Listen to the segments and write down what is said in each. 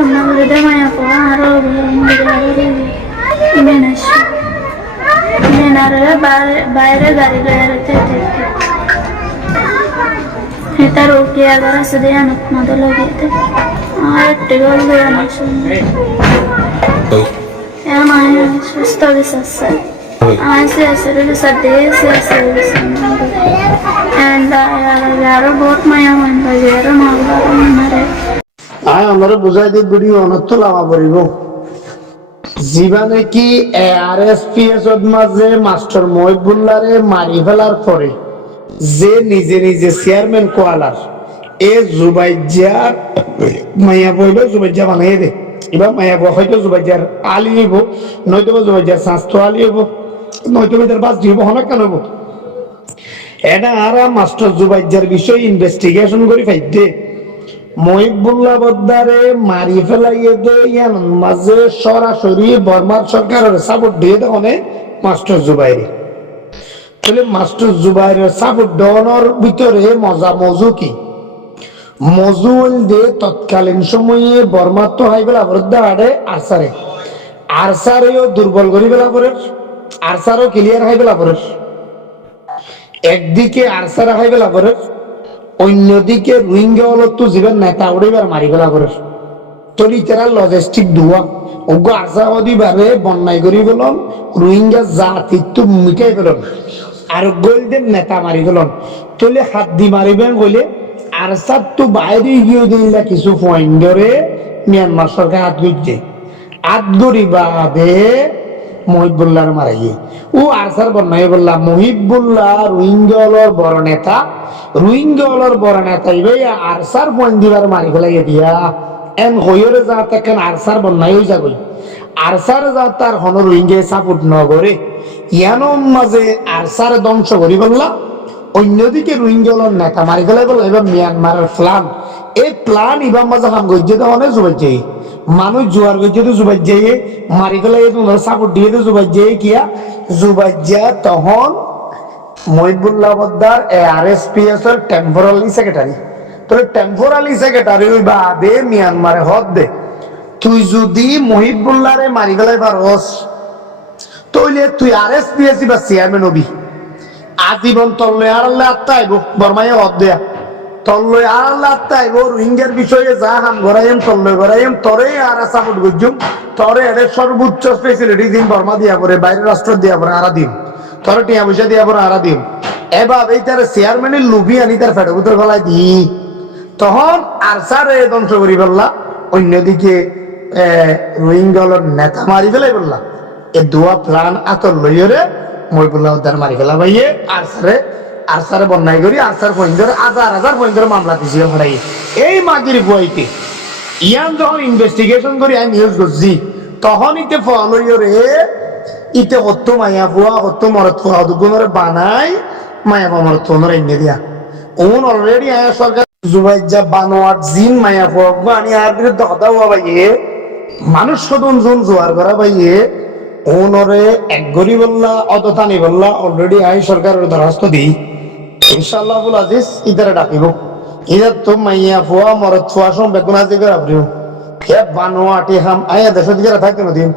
Ona bude maya ko aro menash menare বাইরে গাড়ি বেরোতে দেখতে এটা রোকে আবার আসলে আনত মতো লাগিয়েতে আর টেগল দিয়ে আসে আমার সুস্থ বিশ্বাস ऐसे ऐसे साडे ऐसे and यारो बहुत माया मन यारो मालबारो मारे আমরা বুঝাই দিই ভিডিও অনর্থ লাভা পড়িব জীবনে কি আরএসপিএস মাঝে মাস্টার মহিবুল্লাহরে মারি ফেলার পরে যে নিজে নিজে চেয়ারম্যান কোয়ালার এ জুবাইজা মাইয়া বইল জুবাইজা বানাই দে এবার মাইয়া হয়তো জুবাইজার আলী হইব নয়তো জুবাইজার স্বাস্থ্য আলী হইব নয়তো এদের বাস দিব হনা কেন হইব এটা আর মাস্টার জুবাইজার বিষয়ে ইনভেস্টিগেশন করে ফাইদে মহিবুল্লাহ বদ্দারে মারি ফেলাইয়ে দেন মাঝে সরাসরি বর্মার সরকারের সাপোর্ট দিয়ে দেওয়া মাস্টার জুবাইরি তাহলে মাস্টার জুবাইরের সাপোর্ট দেওয়ানোর ভিতরে মজা মজু কি মজু দে তৎকালীন সময়ে বর্মা তো হাই বেলা বরদ্দা আড়ে আরসারেও দুর্বল করি বেলা পরে আরসারও ক্লিয়ার হাই বেলা পরে একদিকে আরসারা হাই বেলা পরে অন্যদিকে রোহিঙ্গা হলতো জীবন নেতা উড়িবার মারি ফেলা করে তলি তারা লজিস্টিক দুয়া অজ্ঞ আশাবাদী ভাবে বন্যায় করি ফেলন রোহিঙ্গা জাতি তো মিটাই ফেলন আর গোল্ডেন নেতা মারি ফেলন তলে হাত দি মারিবেন বলে আর সাত তো বাইরে গিয়ে দিলা কিছু পয়েন্ট ধরে মিয়ানমার সরকার হাত গিয়ে হাত গড়ি বাদে মহিবুল্লাহর মারাইয়ে ও আরসার বন্যায় বললাম মহিবুল্লাহ রোহিঙ্গলর বড় নেতা রোহিঙ্গলর বড় নেতা ভাই আরসার পয়েন্ট দিবার মারি ফেলাইয়ে দিয়া এন হইরে যা তেকেন আরসার বন্যায় হয়ে যাবই আরসার যা তার হন রোহিঙ্গে সাপোর্ট ন করে ইয়ানো মাঝে আরসার ধ্বংস করি বললা অন্যদিকে রোহিঙ্গলর নেতা মারি ফেলাই বললা এবার মিয়ানমারের প্ল্যান এই প্ল্যান ইবার মাঝে হাম গজ্জে দেওয়া অনেক জুবাই যাই মানুষ জোয়ার গজ্জে তো জুবাই যাইয়ে মারি ফেলাই তোমার সাপোর্ট দিয়ে তো জুবাই যাই কিয়া জুবাই যা তখন মহিবুল্লাহ বদ্দার আরএসপিএস এর টেম্পোরারি সেক্রেটারি তোর টেম্পোরারি সেক্রেটারি ওই বাদে মিয়ানমারে হদ দে তুই যদি মহিবুল্লাহরে মারি ফেলাই পারস তইলে তুই আরএসপিএস বা চেয়ারম্যান হবি আজীবন তল্লে আর আল্লাহ আত্মাইব বর্মায় হদ দেয়া তল্লে আর আল্লাহ আত্মাইব রোহিঙ্গার বিষয়ে যা হাম গড়াইম তল্লে গড়াইম তরে আর সাপোর্ট করছুম তরে এদের সর্বোচ্চ ফেসিলিটি দিন বর্মা দিয়া পরে বাইরের রাষ্ট্র দিয়া পরে আরা দিন তরে টিয়া পয়সা দিয়া পরে আরা দিন এবার এই তার চেয়ারম্যানের লুবি আনি তার ফেটে ভিতর গলায় দি তখন আর সারে ধ্বংস করি বললা অন্যদিকে রোহিঙ্গলর নেতা মারি ফেলাই বললা এ দোয়া প্লান আতর লইরে মহিবুল্লাহ উদ্দার মারি ফেলা ভাইয়ে আর সারে বন্যায় করি আর সার পয়েন্টের হাজার পয়েন্টের মামলা দিছিল ভাড়াই এই মাগির বইতে ইয়ান যখন ইনভেস্টিগেশন করি আমি নিউজ করছি তখন ইতে ফল হইরে ইতে হত্য মাইয়া ফুয়া হত্য মরত ফুয়া দুগুণরে বানাই মায়া ফুয়া মরত ফুয়া এনে দিয়া ওন অলরেডি আয়া সরকার জুবাইজা বানোয়াট জিন মায়া ফুয়া আনি আর বিরুদ্ধে কথা হওয়া ভাইয়ে মানুষ সদন জন জোয়ার করা ভাইয়ে ওনরে এক গরি বললা অতথানি বললা অলরেডি আই সরকারের দরখাস্ত দিই ইনশাআল্লাহ বুল আজিজ ইদারে ডাকিব ইদার তো মাইয়া ফুয়া মরত ফুয়া সব বেগুন আজি করে আপনিও কে বানোয়াটি হাম আয়া দেশ দিকে থাকতে নদীন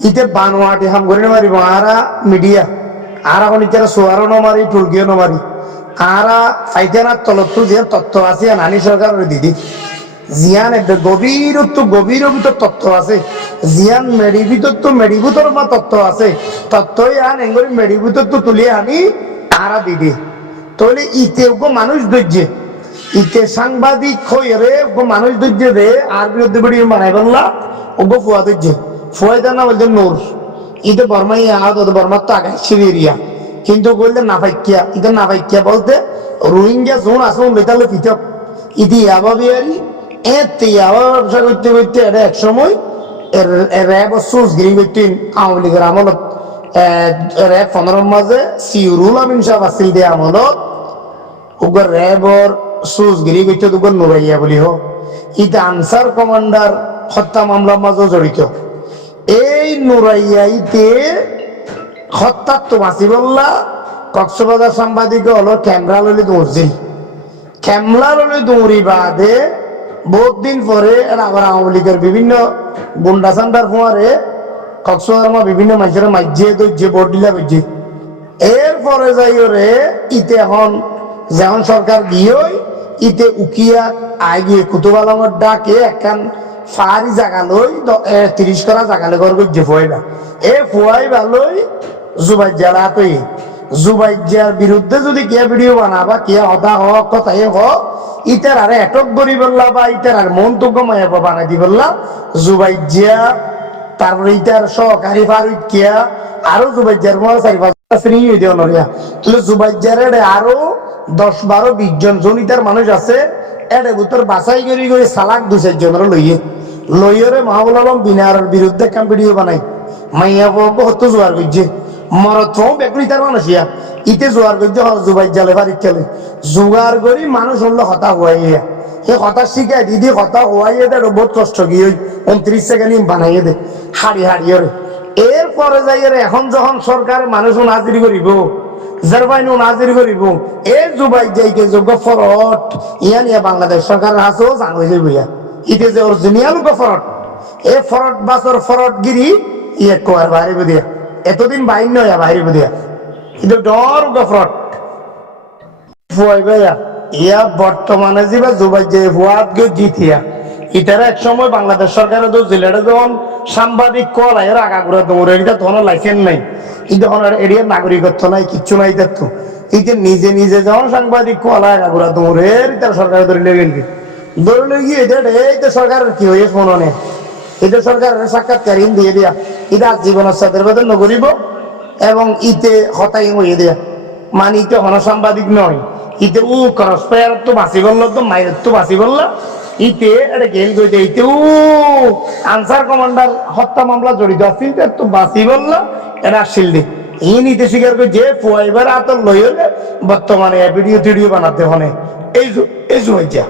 ইতে বানোয়াটি হাম করে মারিব আরা মিডিয়া আর এখন ইতারা সোয়ারও নমারি টুলকিও নমারি আরা ফাইতানার তলত্তু যে তত্ত্ব আছে নানি সরকারের দিদি জিয়ান একটা গভীর তত্ত্ব আছে জিয়ান মেডিভিতর বা তত্ত্ব আছে তত্ত্বই আন এঙ্গরি মেডিভিতর তো তুলিয়ে আনি আরা দিদি তাহলে ইতে মানুষ ধৈর্য ইতে সাংবাদিক হয়ে মানুষ ধৈর্য দে আর বিরুদ্ধে ভিডিও বানাই বললা ওগো ফুয়া ধৈর্য ফুয়া জানা বলছে নূর ইতে বর্মাই আহত বর্মার তো আগে সিরিয়া কিন্তু বললে নাফাইকিয়া ইতে নাফাইকিয়া বলতে রোহিঙ্গা জোন আসুন বেতালে পৃথক ইতি আবাবিয়ারি ব্যবসা করতে করতে এটা এক সময় র্যাব সুজগিরি করতেন আওয়ামী লীগের আমলত র্যাব 15 মাঝে সিউরুল আমিন সাহেব আসিল দিয়ে আমলত ওগর র্যাবর সুজগিরি করতে তোগর নুরাইয়া বলি হোক ইতে আনসার কমান্ডার হত্যা মামলার মাঝে জড়িত এই নুরাইয়াইতে হত্যার তো মাসি বললা কক্সবাজার সাংবাদিক হলো ক্যামেরা লইলে দৌড়ছিল ক্যামেরা লইলে দৌড়ি বাদে বহুত দিন পরে আবার আওয়ামী লীগের বিভিন্ন গুন্ডা সান্ডার ফোয়ারে কক্সবাজার বিভিন্ন মানুষের মাইজে দইজে ভোট দিলা বুঝছে এরপরে যাই রে ইতে এখন যেমন সরকার গিয়েই ইতে উকিয়া আই গিয়ে কুতুব আলমের ডাকে একখান ফারি জাগা লই 30 করা জাগা লৈ ঘর গিয়ে ফুয়াইবা এ ফুয়াই ভালোই জুবাইজার হাতে জুবাইজার বিরুদ্ধে যদি কে ভিডিও বানাবা কে হদা হক কথাই হোক ইটার আরে এটক করি বললা বা ইটার আর মন্তব্য মায়া বানাই দি বললা জুবাইজা তারপরে ইটার সহকারী ফারুক কিয়া আরো জুবাইজার মহা 4-5 শ্রেণী হইতে অনরিয়া তাহলে জুবাইজারের আরো 10-12-20 জন জনিতার মানুষ আছে এর ভিতর বাছাই করে সালাক 2-4 জনের লইয়রে মাহবুল আলম বিনারের বিরুদ্ধে একটা ভিডিও বানাই মাইয়া বাবু হতো জোয়ার গজ্জে মরত বেকুরিতার মানুষ ইয়া ইতে জোয়ার গজ্জে জুবাইজালে ফারিক খেলে জোগার করি মানুষ হলো হতা হওয়াইয়া এই কথা শিখাই দিদি হতা হওয়াইয়া দেয় বহুত কষ্ট গিয়ে 29 সেকেন্ড বানাইয়ে দে হাড়িয়ে এরপরে যাই এখন যখন সরকার মানুষ নাজির করিব জারবাইনু নাজির করিব এ জুবাই যাইকে যোগ্য ফরট ইয়া নিয়ে বাংলাদেশ সরকারের হাসও জান হয়ে যাইব ইয়া ইতে যে অরিজিনাল ফরট এ ফরট বাসর ফরট গিরি ইয়ে কোয়ার বাইরে দিয়া এতদিন বাইর নয় বাইরে দিয়া কিন্তু ডর ফরট ফুয়াই ভাইয়া ইয়া বর্তমানে যেবা জুবাই যে ফুয়াদ গে জিতিয়া ইটার এক সময় বাংলাদেশ সরকারের তো জেলাটা যখন সাংবাদিক কল এর আগাগুড়া দৌড়ে এটা তখন লাইসেন্স নাই কিন্তু তখন এরিয়ার নাগরিকত্ব নাই কিচ্ছু নাই দেখতো এই যে নিজে যখন সাংবাদিক কল আগাগুড়া দৌড়ে তার সরকার ধরে ধরলে গিয়ে এটা সরকারের কি হয়েছে মনে নেই এটা সরকারের সাক্ষাৎকার দিয়ে দিয়া এটা জীবনের সাথে বেতন করিব এবং ইতে হতাই হয়ে দেয়া মানে ইতে হন সাংবাদিক নয় ইতে খরচ পায়ার তো বাঁচি বললো তো মায়ের তো বাঁচি বললা ইতে এটা গেল গইতে ইতে আনসার কমান্ডার হত্যা মামলা জড়িত আছিল তো বাঁচি বললা এটা আসছিল দে এই নীতি স্বীকার করে যে ফুয়াইবার আতর লই হলে বর্তমানে ভিডিও বানাতে হনে এই জুয়াইজা